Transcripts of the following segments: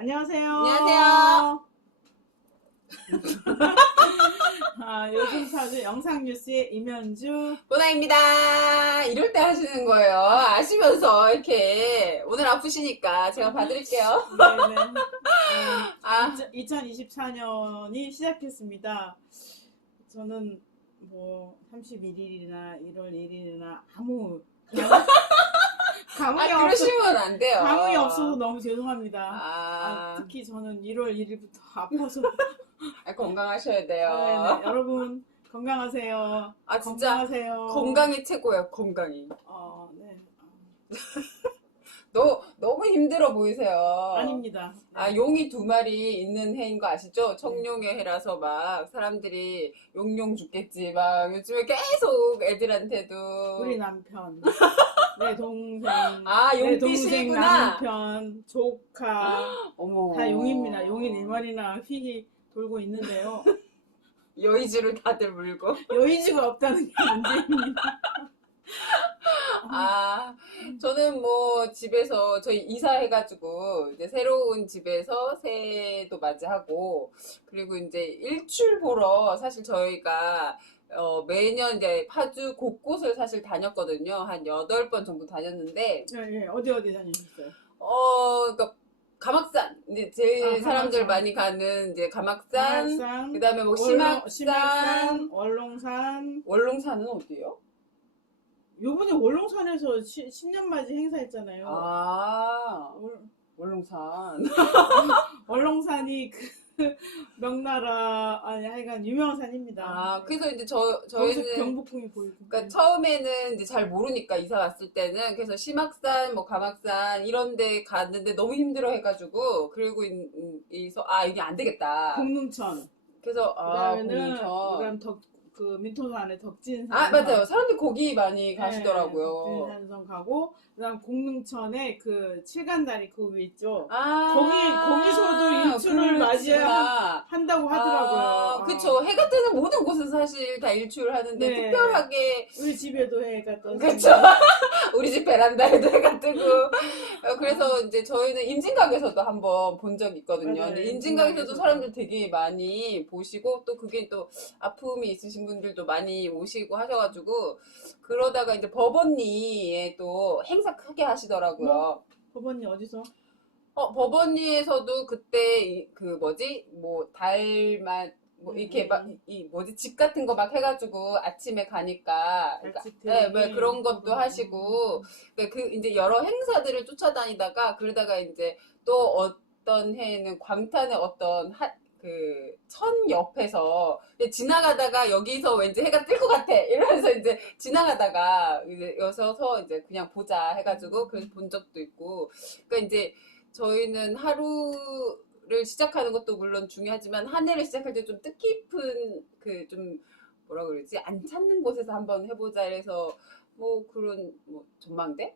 안녕하세요. 안녕하세요. 요즘 사주 영상 뉴스의 임현주. 보나입니다. 이럴 때 하시는 거예요. 아시면서 이렇게 오늘 아프시니까 제가 봐드릴게요. 네네. 아, 2024년이 시작했습니다. 저는 뭐 31일이나 1월 1일이나 아무 감흥이 그러시면 안 돼요. 감흥이 없어서 너무 죄송합니다. 아, 특히 저는 1월 1일부터 아파서. 건강하셔야 돼요. 네네. 여러분 건강하세요. 아, 진짜 건강하세요. 건강이 최고예요. 건강이. 네. 너무 힘들어 보이세요. 아닙니다. 아, 용이 두 마리 있는 해인 거 아시죠? 청룡의 해라서 막 사람들이 용용 죽겠지. 막 요즘에 계속 애들한테도. 우리 남편, 내 동생, 아, 내 동생 용띠시구나. 남편, 조카 어머. 다 용입니다. 용이 4마리나 휘휘 돌고 있는데요. 여의주를 다들 물고. 여의주가 없다는 게 문제입니다. 아, 저는 뭐 집에서 저희 이사해가지고 이제 새로운 집에서 새해도 맞이하고 그리고 이제 일출 보러 사실 저희가 매년 이제 파주 곳곳을 사실 다녔거든요. 한 8번 정도 다녔는데, 예, 어디 다니셨어요? 그러니까 가막산, 이제 제일 사람들 가막산. 많이 가는 이제 가막산, 가막산, 그 다음에 뭐 심악산, 월롱산. 월롱산은 어디예요? 요번에 월롱산에서 10년 맞이 행사했잖아요. 아, 월롱산. 월롱산이 그 명나라 하여간 유명한 산입니다. 아, 그래서 이제 거기서 저희는, 경복궁이 보이고. 그러니까 처음에는 이제 잘 모르니까 이사 왔을 때는 그래서 심악산, 뭐 가막산 이런 데 갔는데 너무 힘들어 해가지고 그리고 이게 안 되겠다. 공릉천. 그래서 공릉천. 그다음 그 민통선 안에 덕진산. 아, 맞아요. 사람들이 거기 많이 가시더라고요. 덕진산성 가고 그다음 공릉천에 그 칠간다리 그 위에 있죠. 아, 거기서도 일출을 그렇구나. 한다고 하더라고요. 그쵸. 해가 뜨는 모든 곳은 사실 다 일출을 하는데 네. 특별하게. 우리 집에도 해가 떴어요. 그쵸. 우리 집 베란다에도 해가 뜨고. 그래서 이제 저희는 임진각에서도 한번 본 적이 있거든요. 맞아요. 근데 임진각에서도 사람들 되게 많이 보시고 또 그게 또 아픔이 있으신 분들도 많이 오시고 하셔가지고 그러다가 이제 법원리에 또 행사 크게 하시더라고요. 법원이 어디서? 법원리에서도 그때 그 뭐지? 뭐 달맛 뭐 이렇게 막 집 같은 거 막 해가지고 아침에 가니까 네, 뭐 그런 것도 하시고 그 이제 여러 행사들을 쫓아다니다가 그러다가 이제 또 어떤 해에는 광탄의 어떤 그 천 옆에서 지나가다가 여기서 왠지 해가 뜰 것 같아 이러면서 이제 지나가다가 이제 여서서 이제 그냥 보자 해가지고 그래서 본 적도 있고 그러니까 이제 저희는 하루를 시작하는 것도 물론 중요하지만 한 해를 시작할 때 좀 뜻깊은 그 좀 뭐라 그러지 안 찾는 곳에서 한번 해보자 해서 뭐 그런 뭐 전망대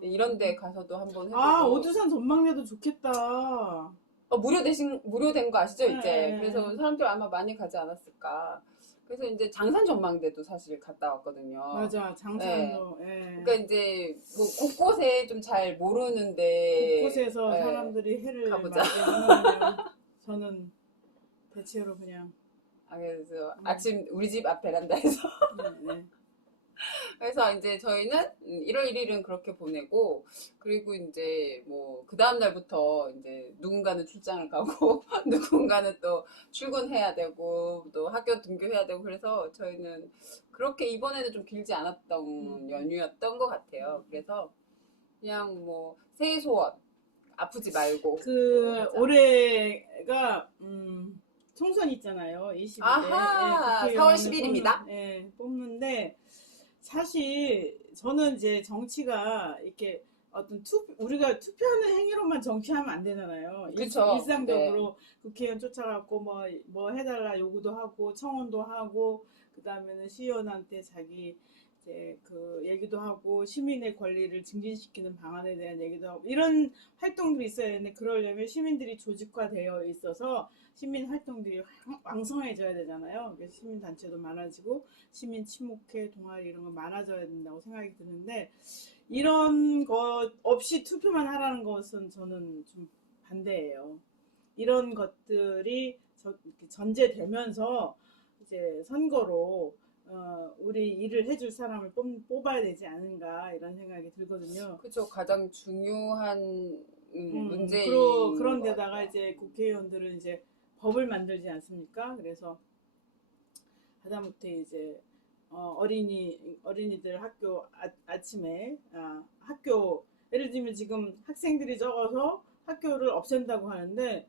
이런 데 가서도 한번 해보고. 오두산 전망대도 좋겠다. 무료된 거 아시죠 이제. 네. 그래서 사람들 아마 많이 가지 않았을까. 그래서 이제 장산 전망대도 사실 갔다 왔거든요. 맞아, 장산도. 예. 그러니까 이제 뭐 곳곳에 좀 잘 모르는데 곳곳에서 사람들이 해를 가보자. 맞이하면 저는 대체로 그냥 그래서 아침 우리 집 앞 베란다에서 네. 그래서 이제 저희는 1월 1일은 그렇게 보내고 그리고 이제 뭐 그 다음 날부터 이제 누군가는 출장을 가고 누군가는 또 출근해야 되고 또 학교 등교해야 되고 그래서 저희는 그렇게 이번에는 좀 길지 않았던 연휴였던 것 같아요. 그래서 그냥 뭐 새해 소원 아프지 말고 올해가 총선 있잖아요. 20대. 아하, 4월 10일입니다. 뽑는데 사실 저는 이제 정치가 이렇게 우리가 투표하는 행위로만 정치하면 안 되잖아요. 그쵸. 일상적으로 국회의원 쫓아가고 뭐 해달라 요구도 하고 청원도 하고 그 다음에는 시의원한테 자기 이제 그 얘기도 하고 시민의 권리를 증진시키는 방안에 대한 얘기도 하고 이런 활동들이 있어야 되는데 그러려면 시민들이 조직화되어 있어서 시민 활동들이 왕성해져야 되잖아요. 그래서 시민 단체도 많아지고 시민 친목회 동아리 이런 거 많아져야 된다고 생각이 드는데 이런 것 없이 투표만 하라는 것은 저는 좀 반대예요. 이런 것들이 전제되면서 이제 선거로 우리 일을 해줄 사람을 뽑아야 되지 않은가 이런 생각이 들거든요. 그죠. 가장 중요한 문제인 그런 것 데다가 같아요. 이제 국회의원들은 이제 법을 만들지 않습니까? 그래서 하다못해 이제 어린이들 학교 아침에 학교 예를 들면 지금 학생들이 적어서 학교를 없앤다고 하는데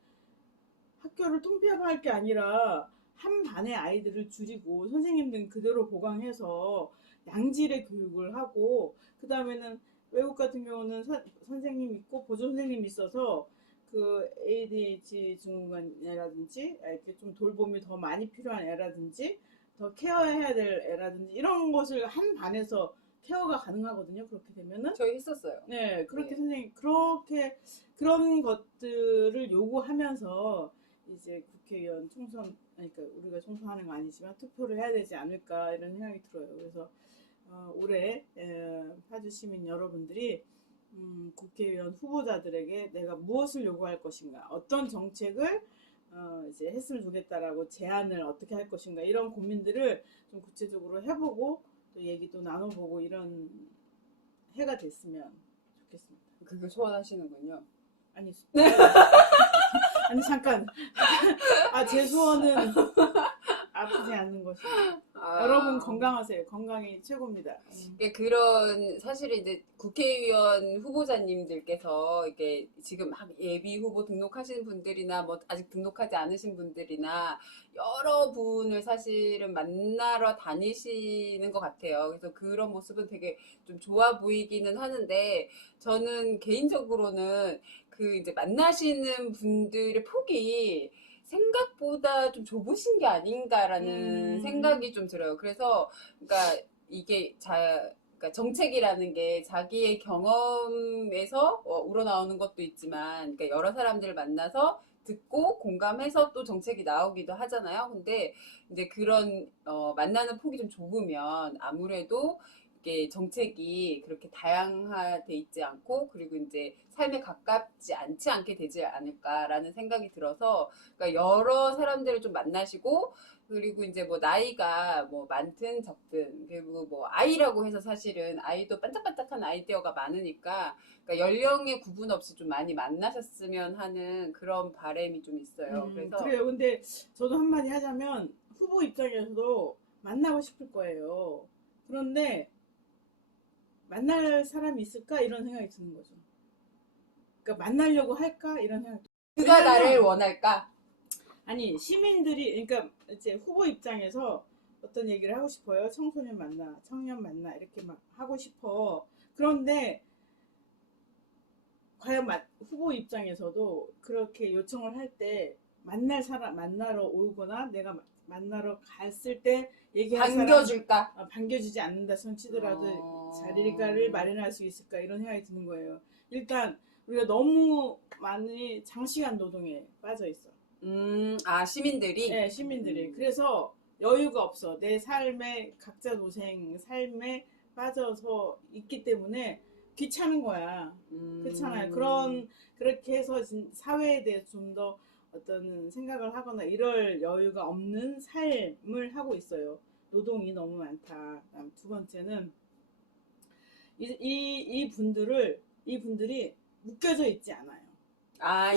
학교를 통폐합할 게 아니라 한 반의 아이들을 줄이고 선생님들은 그대로 보강해서 양질의 교육을 하고 그 다음에는 외국 같은 경우는 선생님 있고 보조 선생님 있어서 그 ADHD 증후군이라든지 이렇게 좀 돌봄이 더 많이 필요한 애라든지 더 케어해야 될 애라든지 이런 것을 한 반에서 케어가 가능하거든요. 그렇게 되면은 저희 했었어요. 네 그렇게 네. 선생님 그렇게 그런 것들을 요구하면서 이제 국회의원 총선 그러니까 우리가 총선하는 거 아니지만 투표를 해야 되지 않을까 이런 생각이 들어요. 그래서 올해 파주 시민 여러분들이 국회의원 후보자들에게 내가 무엇을 요구할 것인가, 어떤 정책을 이제 했으면 좋겠다라고 제안을 어떻게 할 것인가 이런 고민들을 좀 구체적으로 해보고 또 얘기도 나눠보고 이런 해가 됐으면 좋겠습니다. 그거 소원하시는군요. 아니 아니 잠깐 제 소원은 아프지 않는 것이 여러분 건강하세요. 건강이 최고입니다. 그런 사실은 이제 국회의원 후보자님들께서 이게 지금 막 예비 후보 등록하신 분들이나 뭐 아직 등록하지 않으신 분들이나 여러 분을 사실은 만나러 다니시는 것 같아요. 그래서 그런 모습은 되게 좀 좋아 보이기는 하는데 저는 개인적으로는 그 이제 만나시는 분들의 폭이 생각보다 좀 좁으신 게 아닌가라는 생각이 좀 들어요. 그래서 그러니까 이게 그러니까 정책이라는 게 자기의 경험에서 우러나오는 것도 있지만, 그러니까 여러 사람들을 만나서 듣고 공감해서 또 정책이 나오기도 하잖아요. 근데 이제 그런 만나는 폭이 좀 좁으면 아무래도 이게 정책이 그렇게 다양화돼 있지 않고 그리고 이제 삶에 가깝지 않게 되지 않을까라는 생각이 들어서 그러니까 여러 사람들을 좀 만나시고 그리고 이제 뭐 나이가 뭐 많든 적든 그리고 뭐 아이라고 해서 사실은 아이도 반짝반짝한 아이디어가 많으니까 그러니까 연령의 구분 없이 좀 많이 만나셨으면 하는 그런 바람이 좀 있어요. 그래서 그래요. 근데 저도 한마디 하자면 후보 입장에서도 만나고 싶을 거예요. 그런데 만날 사람이 있을까 이런 생각이 드는 거죠. 그러니까 만나려고 할까 이런 생각이. 누가 나를 원할까? 아니 시민들이 그러니까 이제 후보 입장에서 어떤 얘기를 하고 싶어요. 청소년 만나, 청년 만나 이렇게 막 하고 싶어. 그런데 과연 후보 입장에서도 그렇게 요청을 할 때 만날 사람 만나러 오거나 내가 만나러 갔을 때 얘기할 반겨줄까? 사람 반겨주지 않는다 손 치더라도 자리를 마련할 수 있을까 이런 생각이 드는 거예요. 일단 우리가 너무 많이 장시간 노동에 빠져 있어. 시민들이? 네, 시민들이. 그래서 여유가 없어. 내 삶의 각자 도생 삶에 빠져서 있기 때문에 귀찮은 거야. 그렇잖아요. 그렇게 해서 사회에 대해 좀 더 어떤 생각을 하거나 이럴 여유가 없는 삶을 하고 있어요. 노동이 너무 많다. 그다음 두 번째는 이 분들이 묶여져 있지 않아요.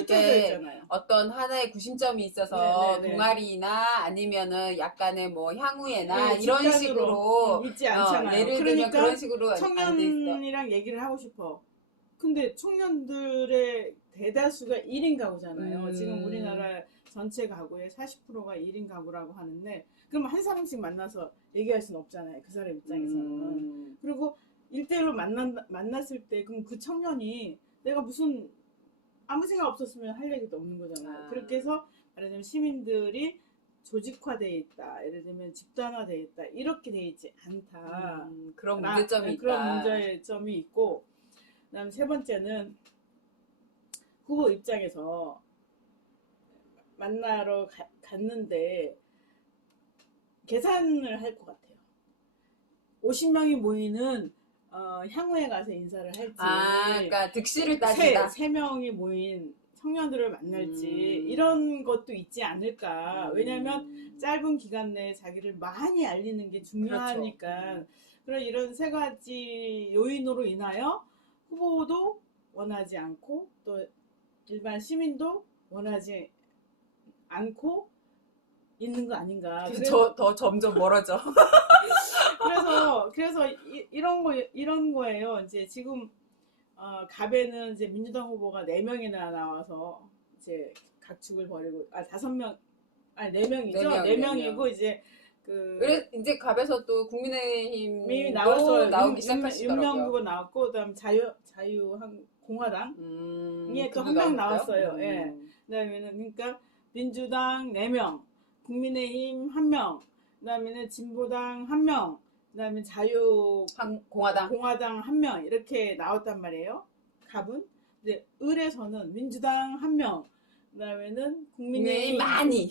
이게 어떤 하나의 구심점이 있어서 네네네. 동아리나 아니면은 약간의 뭐 향후회나 네, 이런 식으로 있지 않잖아요. 예를 그러니까 들면 그런 식으로 청년이랑 얘기를 하고 싶어. 근데 청년들의 대다수가 1인 가구잖아요. 지금 우리나라 전체 가구의 40%가 1인 가구라고 하는데 그럼 한 사람씩 만나서 얘기할 수는 없잖아요. 그 사람 입장에서는. 그리고 1대1로 만났을 때 그럼 그 청년이 내가 무슨 아무 생각 없었으면 할 얘기도 없는 거잖아요. 그렇게 해서 말하자면 시민들이 조직화되어 있다. 예를 들면 집단화되어 있다. 이렇게 되어 있지 않다. 그런 문제점이 있다. 그런 문제점이 있고 그다음 세 번째는 후보 입장에서 만나러 갔는데 계산을 할 것 같아요. 50명이 모이는 향후에 가서 인사를 할지 그러니까 득실을 따진다. 3명이 모인 청년들을 만날지 이런 것도 있지 않을까. 왜냐하면 짧은 기간 내에 자기를 많이 알리는 게 중요하니까. 그렇죠. 그런 이런 세 가지 요인으로 인하여 후보도 원하지 않고 또 일반 시민도 원하지 않고 있는 거 아닌가. 그래서 더 점점 멀어져. 그래서 이런 거예요. 이제 지금 갑에는 이제 민주당 후보가 4명이나 나와서 이제 각축을 벌이고 5명 아니 4명이죠. 4명이고 이제 그래 이제 갑에서 또 국민의힘이 나와서 나오기 시작하시더라고요. 윤명 후보 나왔고 그다음 공화당에 또 한 명 나왔어요. 예. 그다음에는 그러니까 민주당 4명, 국민의힘 1명, 그다음에는 진보당 1명, 그다음에 공화당 1명 이렇게 나왔단 말이에요. 갑은. 근데 을에서는 민주당 1명, 그다음에는 국민의힘 많이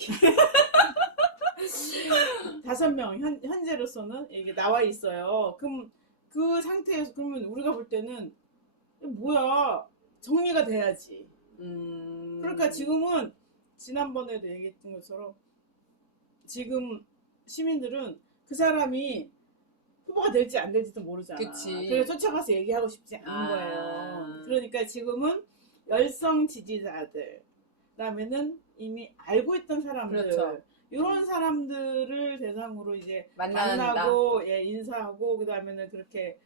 5명 현재로서는 이게 나와 있어요. 그럼 그 상태에서 그러면 우리가 볼 때는 뭐야 정리가 돼야지. 그러니까 지금은 지난번에도 얘기했던 것처럼 지금 시민들은 그 사람이 후보가 될지 안 될지도 모르잖아. 그치. 그래서 쫓아가서 얘기하고 싶지 않은 거예요. 그러니까 지금은 열성 지지자들, 그다음에는 이미 알고 있던 사람들, 그렇죠. 이런 사람들을 대상으로 이제 만난다. 만나고 인사하고 그다음에는 그렇게.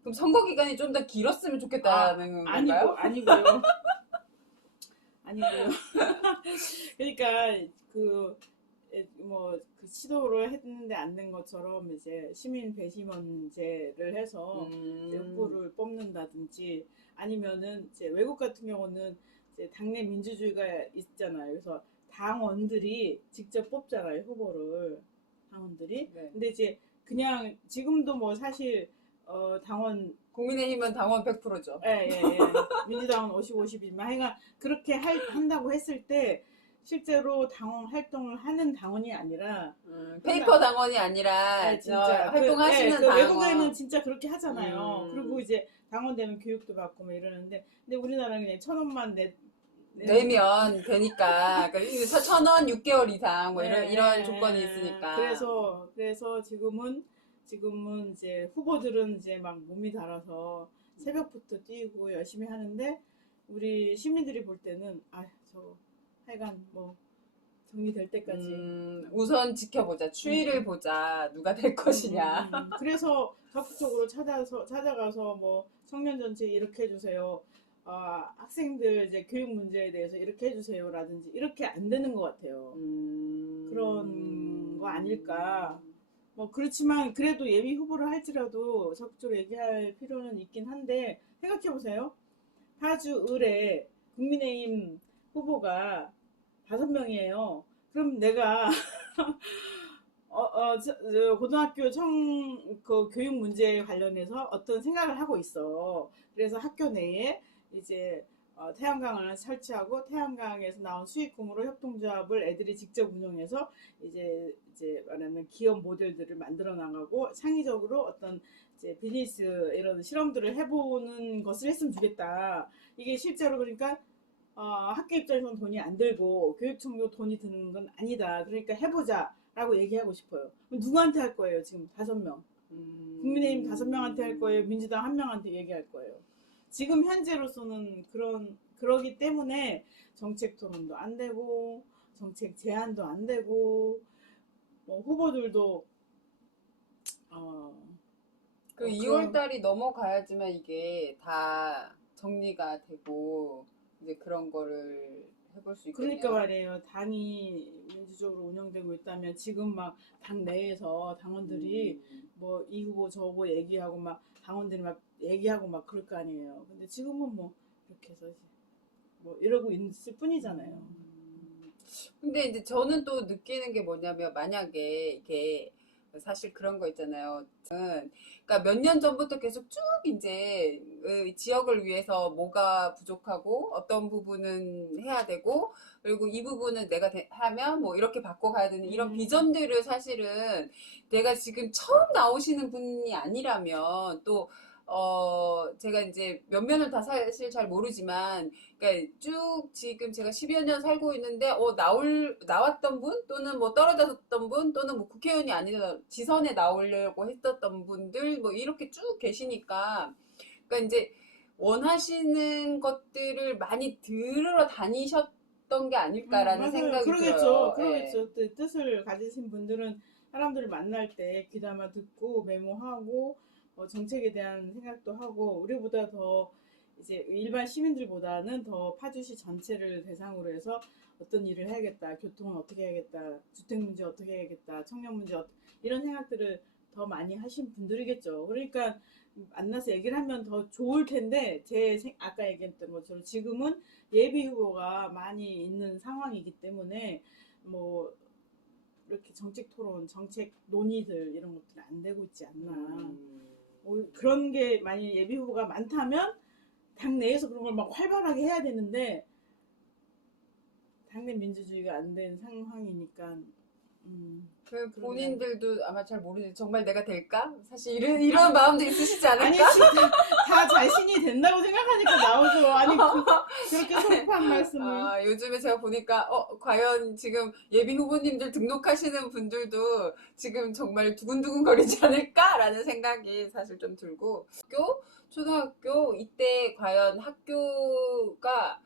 그럼 선거 기간이 좀 더 길었으면 좋겠다는 건가요? 아니고요. 아니고요. 그러니까 그 시도를 했는데 안 된 것처럼 이제 시민 배심원제를 해서 후보를 뽑는다든지 아니면은 이제 외국 같은 경우는 이제 당내 민주주의가 있잖아요. 그래서 당원들이 직접 뽑잖아요, 후보를. 당원들이. 네. 근데 이제 그냥 지금도 뭐 사실 당원 국민의힘은 당원 100%죠. 예. 민주당은 50-50이지만 하여간 그렇게 한다고 했을 때 실제로 당원 활동을 하는 당원이 아니라 페이퍼 당원이 아니라 진짜 활동하시는 당원. 외국에는 진짜 그렇게 하잖아요. 그리고 이제 당원 되면 교육도 받고 뭐 이러는데 근데 우리나라는 그냥 1,000원만 내면 되니까. 그러니까 1,000원 6개월 이상 뭐 이런 조건이 있으니까. 그래서 지금은 이제 후보들은 이제 막 몸이 달아서 새벽부터 뛰고 열심히 하는데 우리 시민들이 볼 때는 저거 하여간 뭐 정리될 때까지 우선 지켜보자. 추이를 보자. 누가 될 것이냐. 그래서 적극적으로 찾아가서 뭐 청년 정책 이렇게 해주세요. 학생들 이제 교육 문제에 대해서 이렇게 해주세요라든지 이렇게 안 되는 것 같아요. 그런 거 아닐까. 뭐 그렇지만 그래도 예비 후보를 할지라도 적극적으로 얘기할 필요는 있긴 한데 생각해 보세요. 파주 을에 국민의힘 후보가 5명이에요. 그럼 내가 고등학교 그 교육 문제에 관련해서 어떤 생각을 하고 있어. 그래서 학교 내에 이제 태양광을 설치하고 태양광에서 나온 수익금으로 협동조합을 애들이 직접 운영해서 이제 말하면 기업 모델들을 만들어 나가고 창의적으로 어떤 이제 비즈니스 이런 실험들을 해보는 것을 했으면 좋겠다. 이게 실제로 그러니까 학교 입장에서는 돈이 안 들고 교육청도 돈이 드는 건 아니다. 그러니까 해보자라고 얘기하고 싶어요. 누구한테 할 거예요? 지금 5명. 국민의힘 5명한테 할 거예요. 민주당 1명한테 얘기할 거예요. 지금 현재로서는 그러기 때문에 정책 토론도 안 되고 정책 제안도 안 되고 뭐 후보들도 그 2월 달이 넘어가야지만 이게 다 정리가 되고 이제 그런 거를 해볼 수 있겠네요. 그러니까 말이에요. 당이 민주적으로 운영되고 있다면 지금 막 당 내에서 당원들이 뭐 이 후보 저 후보 얘기하고 막 당원들이 막 얘기하고 막 그럴 거 아니에요. 근데 지금은 뭐 이렇게 해서 뭐 이러고 있을 뿐이잖아요. 근데 이제 저는 또 느끼는 게 뭐냐면 만약에 이게 사실 그런 거 있잖아요. 그러니까 몇 년 전부터 계속 쭉 이제 지역을 위해서 뭐가 부족하고 어떤 부분은 해야 되고 그리고 이 부분은 내가 하면 뭐 이렇게 바꿔가야 되는 이런 비전들을 사실은 내가 지금 처음 나오시는 분이 아니라면 또 제가 이제 면면을 다 사실 잘 모르지만, 그러니까 쭉 지금 제가 10여 년 살고 있는데, 나왔던 분, 또는 뭐 떨어졌던 분, 또는 뭐 국회의원이 아니라 지선에 나오려고 했었던 분들, 뭐 이렇게 쭉 계시니까, 그러니까 이제 원하시는 것들을 많이 들으러 다니셨던 게 아닐까라는 맞아요. 생각이 그러겠죠. 들어요. 예. 그러겠죠. 뜻을 가지신 분들은 사람들을 만날 때 귀담아 듣고 메모하고 정책에 대한 생각도 하고 우리보다 더 이제 일반 시민들보다는 더 파주시 전체를 대상으로 해서 어떤 일을 해야겠다, 교통은 어떻게 해야겠다, 주택 문제 어떻게 해야겠다, 청년 문제 이런 생각들을 더 많이 하신 분들이겠죠. 그러니까 만나서 얘기를 하면 더 좋을 텐데 아까 얘기했던 것처럼 지금은 예비 후보가 많이 있는 상황이기 때문에 뭐 이렇게 정책 토론, 정책 논의들 이런 것들이 안 되고 있지 않나. 그런 게 만약 예비 후보가 많다면 당 내에서 그런 걸 막 활발하게 해야 되는데 당내 민주주의가 안 된 상황이니까 그 그러면 본인들도 아마 잘 모르지. 정말 내가 될까? 사실 이런 마음도 있으시지 아니 않을까? 진짜 다 자신이 된다고 생각하니까 나오죠. 아니 그렇게 소급한 말씀을. 요즘에 제가 보니까 과연 지금 예비 후보님들 등록하시는 분들도 지금 정말 두근두근 거리지 않을까라는 생각이 사실 좀 들고, 초등학교 이때 과연 학교가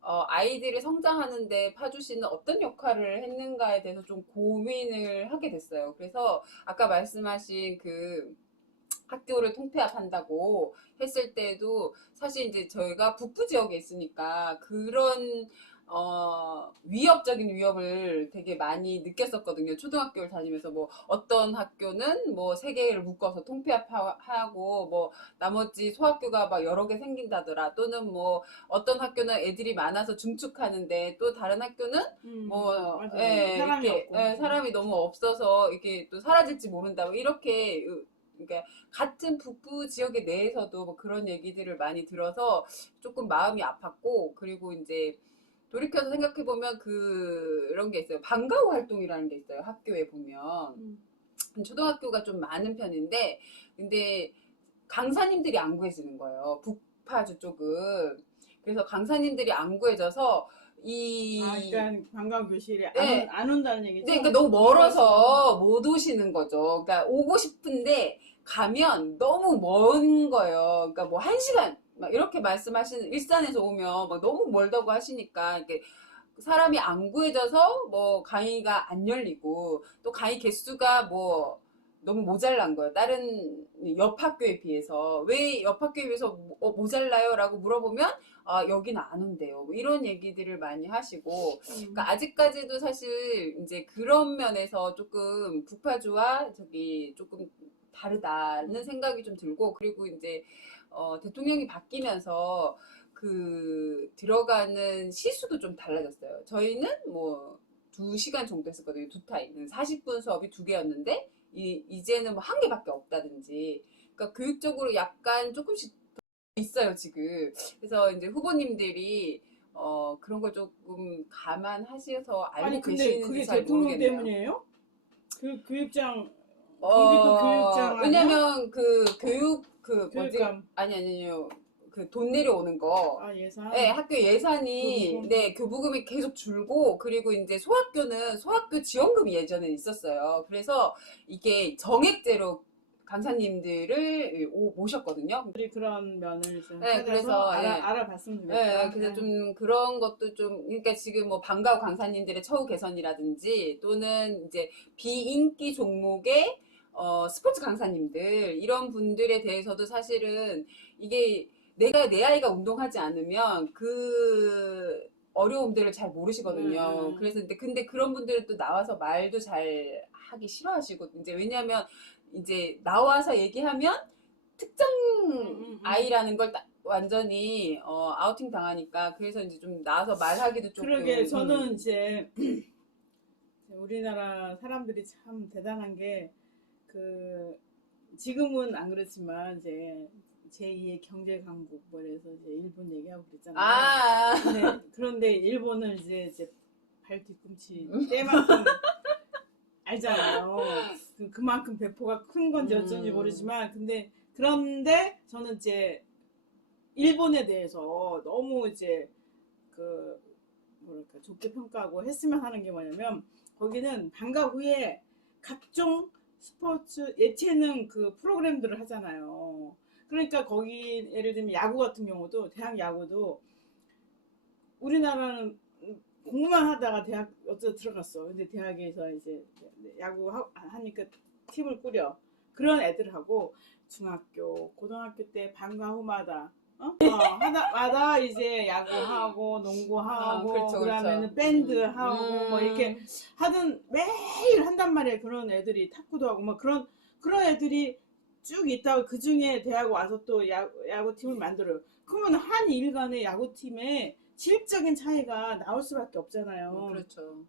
아이들이 성장하는데 파주시는 어떤 역할을 했는가에 대해서 좀 고민을 하게 됐어요. 그래서 아까 말씀하신 그 학교를 통폐합한다고 했을 때도 사실 이제 저희가 북부 지역에 있으니까 그런 위협적인 위협을 되게 많이 느꼈었거든요. 초등학교를 다니면서 뭐 어떤 학교는 뭐 세 개를 묶어서 통폐합하고 뭐 나머지 소학교가 막 여러 개 생긴다더라. 또는 뭐 어떤 학교는 애들이 많아서 중축하는데 또 다른 학교는 뭐 맞아요. 사람이 이렇게 없고. 사람이 너무 없어서 이게 또 사라질지 모른다. 뭐 이렇게 그러니까 같은 북부 지역에 내에서도 뭐 그런 얘기들을 많이 들어서 조금 마음이 아팠고, 그리고 이제 돌이켜서 생각해보면 그런 게 있어요. 방과후 활동이라는 게 있어요. 학교에 보면. 초등학교가 좀 많은 편인데, 근데 강사님들이 안 구해지는 거예요. 북파주 쪽은. 그래서 강사님들이 안 구해져서 그러니까 관광 교실에 네, 안 온다는 얘기죠. 네, 그러니까 너무 멀어서 못 오시는 거죠. 그러니까 오고 싶은데 가면 너무 먼 거예요. 그러니까 뭐 1시간 막 이렇게 말씀하시는, 일산에서 오면 막 너무 멀다고 하시니까 이게 사람이 안 구해져서 뭐 강의가 안 열리고, 또 강의 개수가 뭐 너무 모자란 거예요. 다른 옆 학교에 비해서. 왜 옆 학교에 비해서 모자라요? 라고 물어보면 여기는 안 온대요. 뭐 이런 얘기들을 많이 하시고, 그러니까 아직까지도 사실 이제 그런 면에서 조금 북파주와 저기 조금 다르다는 생각이 좀 들고, 그리고 이제 대통령이 바뀌면서 그 들어가는 시수도 좀 달라졌어요. 저희는 뭐 2시간 정도 했었거든요. 두 타임. 40분 수업이 2개였는데 이제는 뭐 1개밖에 없다든지. 그러니까 교육적으로 약간 조금씩 있어요, 지금. 그래서 이제 후보님들이 그런 걸 조금 감안하셔서 알고 근데 계시는지 그게 잘 대통령 모르겠네요. 때문이에요? 그 교육장 경기도 교육장 아니야? 왜냐면 그 뭐지? 교육감. 아니요. 그 돈 내려오는 거. 예산. 네, 학교 예산이, 교부금. 네, 교부금이 계속 줄고, 그리고 이제 소학교는 소학교 지원금이 예전에 있었어요. 그래서 이게 정액제로 강사님들을 모셨거든요. 우리 그런 면을 좀 네, 찾아서 그래서, 알아봤으면 네, 좋겠다. 그래서 좀 그런 것도 좀, 그러니까 지금 뭐 방과후 강사님들의 처우 개선이라든지, 또는 이제 비인기 종목의 스포츠 강사님들, 이런 분들에 대해서도 사실은 이게 내가 내 아이가 운동하지 않으면 그 어려움들을 잘 모르시거든요. 그래서 근데 그런 분들은 또 나와서 말도 잘 하기 싫어하시고, 이제 왜냐하면 이제 나와서 얘기하면 특정 아이라는 걸 완전히 아우팅 당하니까, 그래서 이제 좀 나와서 말하기도 조금. 그러게 저는 이제 우리나라 사람들이 참 대단한 게 지금은 안 그렇지만 이제 제2의 경제 강국 뭐 이래서 이제 일본 얘기하고 그랬잖아요. 그런데 일본은 이제 발 뒤꿈치 때만큼 알잖아요. 그만큼 배포가 큰 건지 어쩐지 모르지만 근데 그런데 저는 이제 일본에 대해서 너무 이제 그 뭐랄까 좋게 평가하고 했으면 하는 게 뭐냐면 거기는 방과 후에 각종 스포츠 예체능 그 프로그램들을 하잖아요. 그러니까 거기 예를 들면 야구 같은 경우도 대학 야구도 우리나라는 공부만 하다가 대학 어쩌다 들어갔어. 근데 대학에서 이제 야구 하니까 팀을 꾸려. 그런 애들하고 중학교, 고등학교 때 방과 후마다 하나마다 이제 야구하고 농구하고 그렇죠, 그다음에는 그렇죠. 밴드하고 뭐 이렇게 하던 매일 한단 말이에요. 그런 애들이 탁구도 하고 뭐 그런 애들이 쭉 있다가 그 중에 대학 와서 또 야구팀을 만들어요. 그러면 한 일간의 야구팀에 질적인 차이가 나올 수밖에 없잖아요. 그렇죠.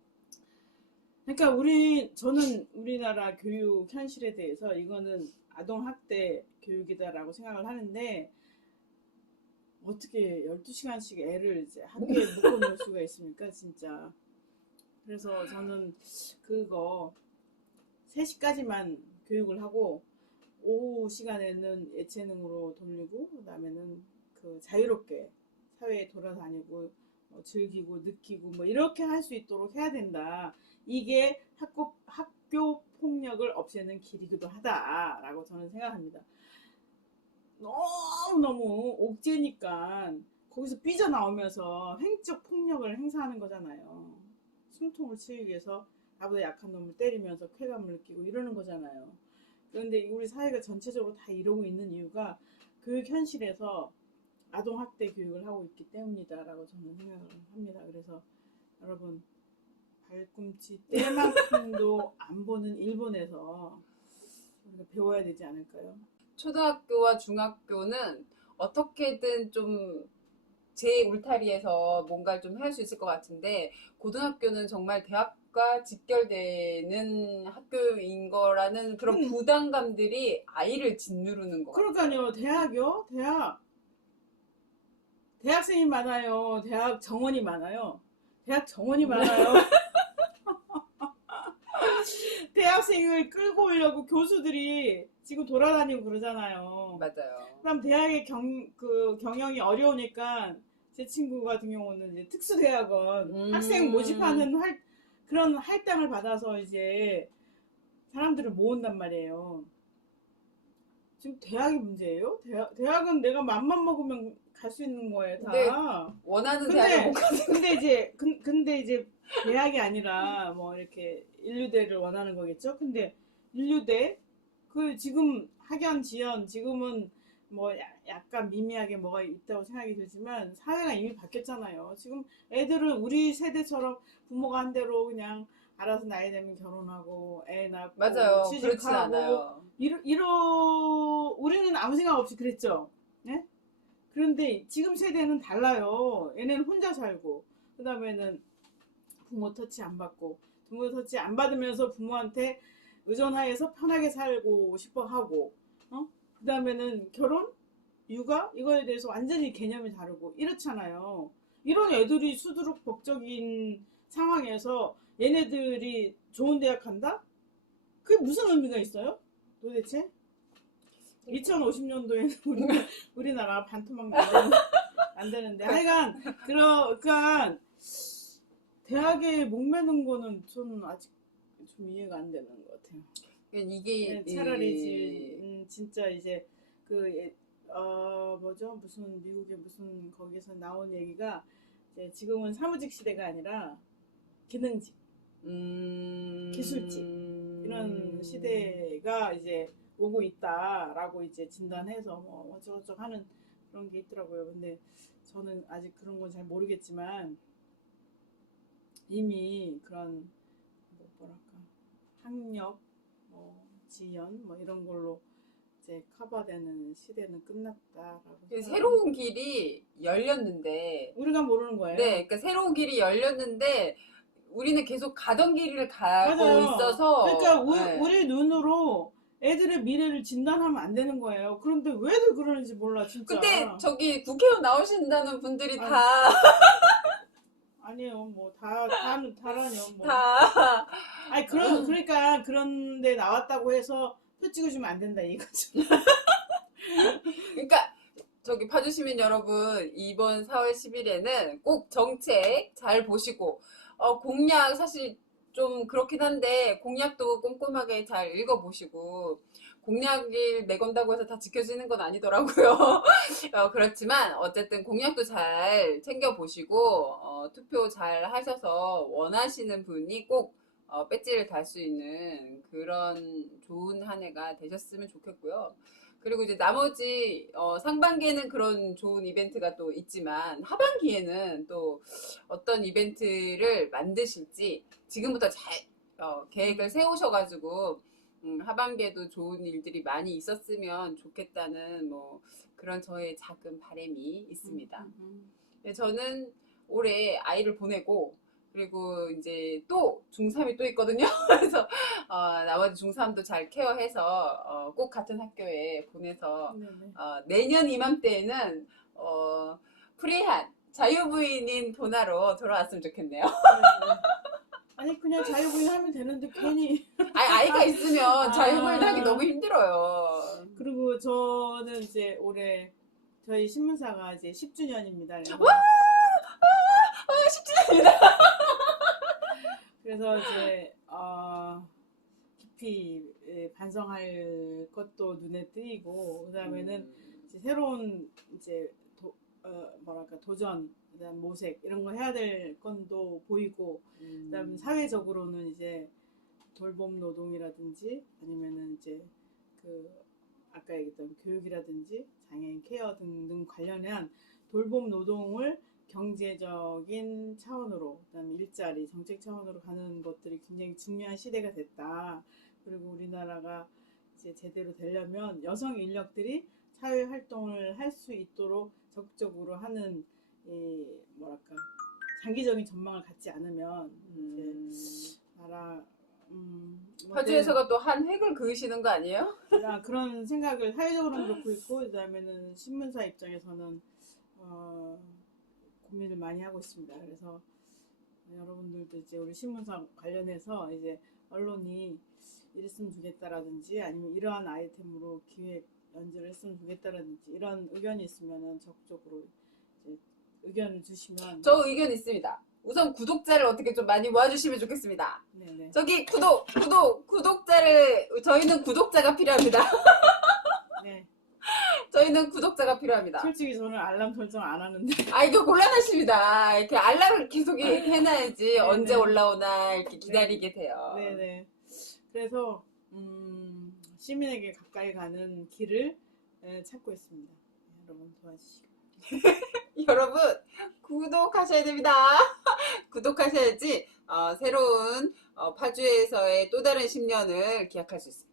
그러니까 저는 우리나라 교육 현실에 대해서 이거는 아동학대 교육이다라고 생각을 하는데 어떻게 12시간씩 애를 이제 학교에 묶어놓을 수가 있습니까, 진짜. 그래서 저는 그거 3시까지만 교육을 하고 오후 시간에는 예체능으로 돌리고 그다음에는 그 자유롭게 사회에 돌아다니고 즐기고 느끼고 뭐 이렇게 할 수 있도록 해야 된다. 이게 학교 폭력을 없애는 길이기도 하다라고 저는 생각합니다. 너무너무 옥죄니까 거기서 삐져나오면서 횡적 폭력을 행사하는 거잖아요. 숨통을 치기 위해서 나보다 약한 놈을 때리면서 쾌감을 느끼고 이러는 거잖아요. 그런데 우리 사회가 전체적으로 다 이러고 있는 이유가 교육 현실에서 아동학대 교육을 하고 있기 때문이다라고 저는 생각을 합니다. 그래서 여러분 발꿈치 때만큼도 안 보는 일본에서 우리가 배워야 되지 않을까요? 초등학교와 중학교는 어떻게든 좀 제 울타리에서 뭔가를 좀 할 수 있을 것 같은데 고등학교는 정말 대학과 직결되는 학교인 거라는 그런 부담감들이 아이를 짓누르는 것 같아요. 그러니까요. 대학이요? 대학생이 많아요. 대학 정원이 많아요. 대학 정원이 많아요. 대학생을 끌고 오려고 교수들이 지금 돌아다니고 그러잖아요. 맞아요. 그럼 대학의 경영이 어려우니까 제 친구 같은 경우는 이제 특수대학원 학생 모집하는 그런 할당을 받아서 이제 사람들을 모은단 말이에요. 지금 대학이 문제예요? 대학은 내가 맘만 먹으면 갈 수 있는 거예요, 다. 네, 원하는 대학을 못 가는. 근데 이제 대학이 아니라 뭐 이렇게 인류대를 원하는 거겠죠? 근데 인류대 그 지금 학연 지연 지금은 뭐 약간 미미하게 뭐가 있다고 생각이 들지만 사회가 이미 바뀌었잖아요. 지금 애들은 우리 세대처럼 부모가 한 대로 그냥 알아서 나이 되면 결혼하고 애 낳고 맞아요. 그렇진 취직하고 않아요. 우리는 아무 생각 없이 그랬죠. 네? 그런데 지금 세대는 달라요. 얘네는 혼자 살고 그 다음에는 부모 터치 안 받고 부모 터치 안 받으면서 부모한테 의존하에서 편하게 살고 싶어 하고 그 다음에는 결혼? 육아? 이거에 대해서 완전히 개념이 다르고 이렇잖아요. 이런 애들이 수두룩 법적인 상황에서 얘네들이 좋은 대학 간다? 그게 무슨 의미가 있어요? 도대체? 2050년도에는 우리나라 반토막 안 되는데 하여간 그러니까 대학에 목매는 거는 저는 아직 좀 이해가 안 되는 것 같아요. 이게 차라리 진짜 이제 뭐죠? 무슨 미국의 무슨 거기서 나온 얘기가 이제 지금은 사무직 시대가 아니라 기능직, 기술직 이런 시대가 이제 오고 있다라고 이제 진단해서 뭐 어쩌고저쩌고 하는 그런 게 있더라고요. 근데 저는 아직 그런 건 잘 모르겠지만 이미 그런 뭐랄까 학력, 지연 뭐 이런 걸로 이제 커버되는 시대는 끝났다라고. 새로운 길이 열렸는데 우리가 모르는 거예요. 네, 그러니까 새로운 길이 열렸는데 우리는 계속 가던 길을 가고 맞아요. 있어서 그러니까 네. 우리 눈으로 애들의 미래를 진단하면 안 되는 거예요. 그런데 왜들 그러는지 몰라 진짜. 근데 저기 국회의원 나오신다는 분들이 아니, 다 아니에요. 뭐 다라뇨. 뭐. 다 아니 그러니까 그런데 나왔다고 해서 표 찍어주면 안 된다 이거죠. 그러니까 저기 봐주시면 여러분 이번 4월 10일에는 꼭 정책 잘 보시고 공약 사실 좀 그렇긴 한데 공약도 꼼꼼하게 잘 읽어보시고 공약을 내건다고 해서 다 지켜지는 건 아니더라고요. 그렇지만 어쨌든 공약도 잘 챙겨보시고 투표 잘 하셔서 원하시는 분이 꼭 배지를 달 수 있는 그런 좋은 한 해가 되셨으면 좋겠고요. 그리고 이제 나머지 상반기에는 그런 좋은 이벤트가 또 있지만 하반기에는 또 어떤 이벤트를 만드실지 지금부터 잘 계획을 세우셔가지고 하반기에도 좋은 일들이 많이 있었으면 좋겠다는 뭐 그런 저의 작은 바람이 있습니다. 네, 저는 올해 아이를 보내고 그리고 이제 또 중3이 또 있거든요. 그래서 나머지 중3도 잘 케어해서 꼭 같은 학교에 보내서 내년 이맘때에는 프리한 자유부인인 도나로 돌아왔으면 좋겠네요. 아니 그냥 자유부인 하면 되는데 괜히 아이가 있으면 자유부인 하기 너무 힘들어요. 그리고 저는 이제 올해 저희 신문사가 이제 10주년입니다. 와! 10주년이다. 그래서 이제 깊이 반성할 것도 눈에 띄고 그다음에는 이제 새로운 이제 도전, 그다음 모색 이런 거 해야 될 건도 보이고 그다음에 사회적으로는 이제 돌봄 노동이라든지 아니면은 이제 그 아까 얘기했던 교육이라든지 장애인 케어 등등 관련한 돌봄 노동을 경제적인 차원으로 그다음에 일자리 정책 차원으로 가는 것들이 굉장히 중요한 시대가 됐다. 그리고 우리나라가 이제 제대로 되려면 여성 인력들이 사회 활동을 할 수 있도록 적극적으로 하는 뭐랄까 장기적인 전망을 갖지 않으면 이제 나라 파주에서가 또 한 획을 그으시는 거 아니에요? 그런 생각을 사회적으로는 그렇고 있고 그다음에는 신문사 입장에서는 고민을 많이 하고 있습니다. 그래서 여러분들도 이제 우리 신문사 관련해서 이제 언론이 이랬으면 좋겠다라든지 아니면 이러한 아이템으로 기획 연주를 했으면 좋겠다라든지 이런 의견이 있으면은 적극적으로 이제 의견을 주시면 저 의견 있습니다. 우선 구독자를 어떻게 좀 많이 모아주시면 좋겠습니다. 네네. 저기 구독자를 저희는 구독자가 필요합니다. 네. 저희는 구독자가 필요합니다. 솔직히 저는 알람 설정 안 하는데. 이거 곤란하십니다. 이렇게 알람을 계속 이렇게 해놔야지 네네. 언제 올라오나 이렇게 기다리게 돼요. 네네. 그래서 시민에게 가까이 가는 길을 찾고 있습니다. 여러분 도와주시고. 여러분 구독하셔야 됩니다. 구독하셔야지 새로운 파주에서의 또 다른 10년을 기약할 수 있습니다.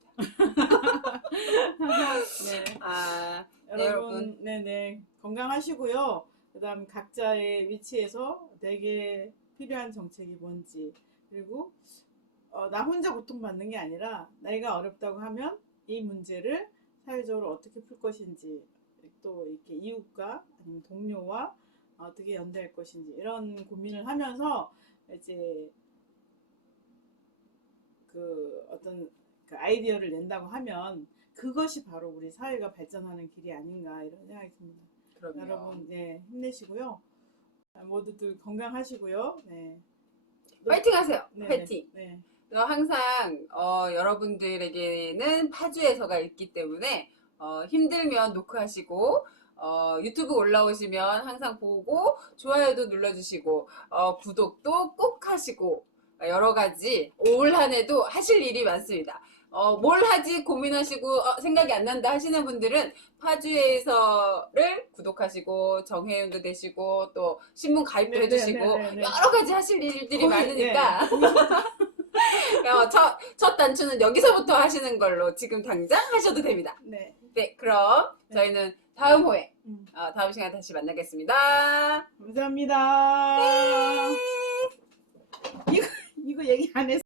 네. 여러분 네네 건강하시고요. 그다음 각자의 위치에서 내게 필요한 정책이 뭔지 그리고 나 혼자 고통받는 게 아니라 내가 어렵다고 하면 이 문제를 사회적으로 어떻게 풀 것인지 또 이렇게 이웃과 아니면 동료와 어떻게 연대할 것인지 이런 고민을 하면서 이제 그 어떤 그 아이디어를 낸다고 하면 그것이 바로 우리 사회가 발전하는 길이 아닌가 이런 생각이 듭니다. 그럼요. 여러분 네 힘내시고요. 모두들 건강하시고요. 네. 파이팅 하세요. 네, 파이팅. 네. 항상 여러분들에게는 파주에서가 있기 때문에 힘들면 노크하시고 유튜브 올라오시면 항상 보고 좋아요도 눌러주시고 구독도 꼭 하시고 여러 가지 올 한 해도 하실 일이 많습니다. 뭘 하지 고민하시고 생각이 안 난다 하시는 분들은 파주에서를 구독하시고 정혜윤도 되시고 또 신문 가입도 해주시고 여러 가지 하실 일들이 많으니까 첫 단추는 여기서부터 하시는 걸로 지금 당장 하셔도 됩니다. 네. 그럼 저희는 다음 호에 다음 시간에 다시 만나겠습니다. 감사합니다. 네. 이거 얘기 안 했어.